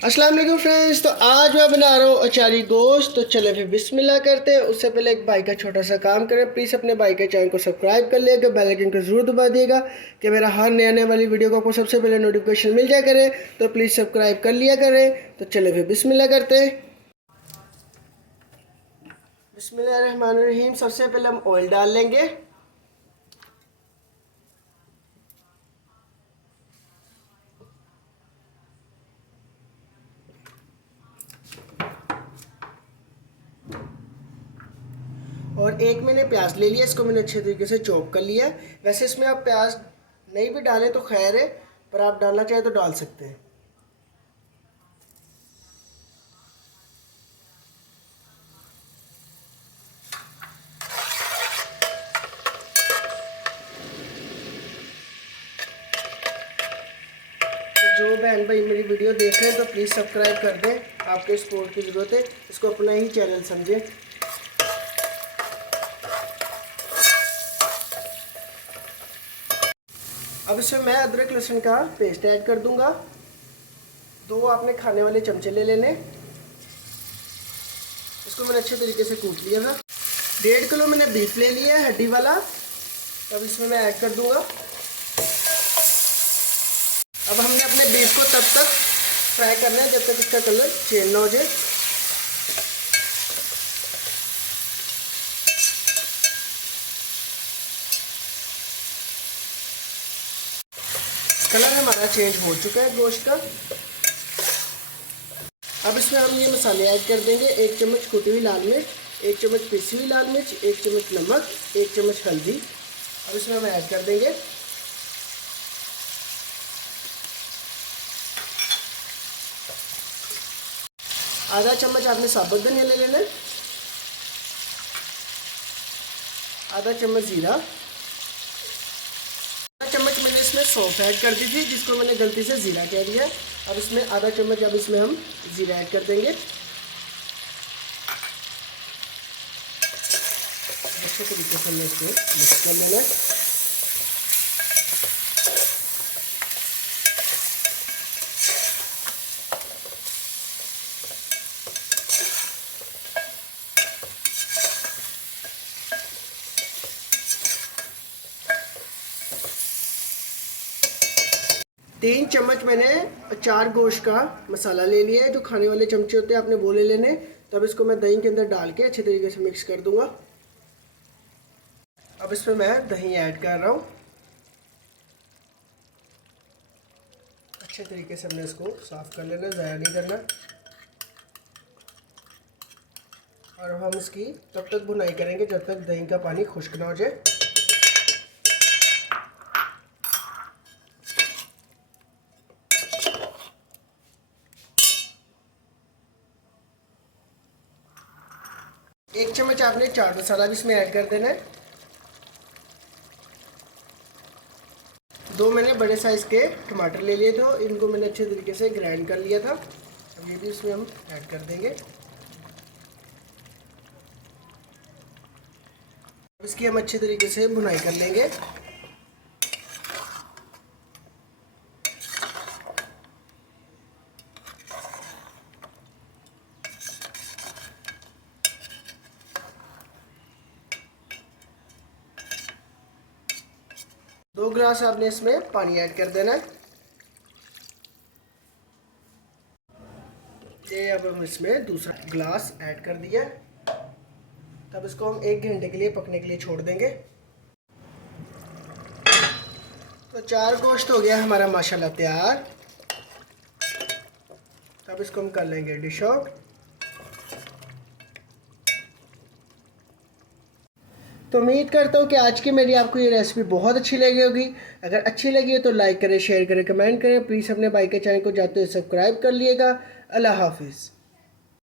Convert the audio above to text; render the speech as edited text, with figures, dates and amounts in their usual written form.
अस्सलाम वालेकुम फ्रेंड्स। तो आज मैं बना रहा हूँ अचारी गोश्त। तो चले फिर बिस्मिल्लाह करते हैं। उससे पहले एक भाई का छोटा सा काम करें, प्लीज़ अपने भाई के चैनल को सब्सक्राइब कर लिएगा, बेल आइकन को ज़रूर दबा दिएगा कि मेरा हर नए आने वाली वीडियो को आपको सबसे पहले नोटिफिकेशन मिल जाया करे। तो प्लीज़ सब्सक्राइब कर लिया करें। तो चले फिर बिस्मिल्लाह करते हैं। बिस्मिल्लाहिर्रहमानिर्रहीम। सबसे पहले हम ऑयल डाल लेंगे। और एक मैंने प्याज ले लिया, इसको मैंने अच्छे तरीके से चॉप कर लिया। वैसे इसमें आप प्याज नहीं भी डालें तो खैर है, पर आप डालना चाहें तो डाल सकते हैं। तो जो बहन भाई मेरी वीडियो देख रहे हैं तो प्लीज़ सब्सक्राइब कर दें, आपके सपोर्ट की ज़रूरत है। इसको अपना ही चैनल समझें। अब इसमें मैं अदरक लहसुन का पेस्ट ऐड कर दूंगा। 2 आपने खाने वाले चमचे ले लेने। इसको मैंने अच्छे तरीके से कूट लिया था। 1.5 किलो मैंने बीफ ले लिया है, हड्डी वाला। अब इसमें मैं ऐड कर दूंगा। अब हमने अपने बीफ को तब तक फ्राई करना है जब तक इसका कलर चेंज ना हो जाए। कलर हमारा चेंज हो चुका है गोश्त का। अब इसमें हम ये मसाले ऐड कर देंगे। 1 चम्मच कुटी हुई लाल मिर्च, 1 चम्मच पिसी हुई लाल मिर्च, 1 चम्मच नमक, 1 चम्मच हल्दी। अब इसमें हम ऐड कर देंगे। आधा चम्मच आपने साबुत धनिया ले लेना, आधा चम्मच जीरा, आधा चम्मच मैंने इसमें सौंफ ऐड कर दी थी, जिसको मैंने गलती से ज़ीरा कह दिया। अब इसमें आधा चम्मच अब इसमें हम ज़ीरा ऐड कर देंगे। अच्छे तरीके से हमने इसको मिक्स कर लेना है। 3 चम्मच मैंने अचार गोश्त का मसाला ले लिया है। जो खाने वाले चमचे होते हैं आपने वो ले लेने। तब इसको मैं दही के अंदर डाल के अच्छे तरीके से मिक्स कर दूंगा। अब इसमें मैं दही ऐड कर रहा हूँ। अच्छे तरीके से हमने इसको साफ़ कर लेना, ज़ाया नहीं करना। और हम इसकी तब तक भुनाई करेंगे जब तक दही का पानी खुश्क ना हो जाए। एक चम्मच आपने चाट मसाला भी इसमें ऐड कर देना है। 2 मैंने बड़े साइज़ के टमाटर ले लिए थे, इनको मैंने अच्छे तरीके से ग्राइंड कर लिया था। अब ये भी इसमें हम ऐड कर देंगे। इसकी हम अच्छे तरीके से भुनाई कर लेंगे। दो गिलास आपने इसमें पानी ऐड कर देना है। ये अब हम इसमें दूसरा गिलास ऐड कर दिया। तब इसको हम 1 घंटे के लिए पकने के लिए छोड़ देंगे। तो अचार गोश्त हो गया हमारा माशाल्लाह तैयार। तब इसको हम कर लेंगे डिश आउट। तो उम्मीद करता हूँ कि आज की मेरी आपको ये रेसिपी बहुत अच्छी लगी होगी। अगर अच्छी लगी है तो लाइक करें, शेयर करें, कमेंट करें। प्लीज़ अपने भाई के चैनल को जाते हुए सब्सक्राइब कर लिएगा। अल्लाह हाफिज़।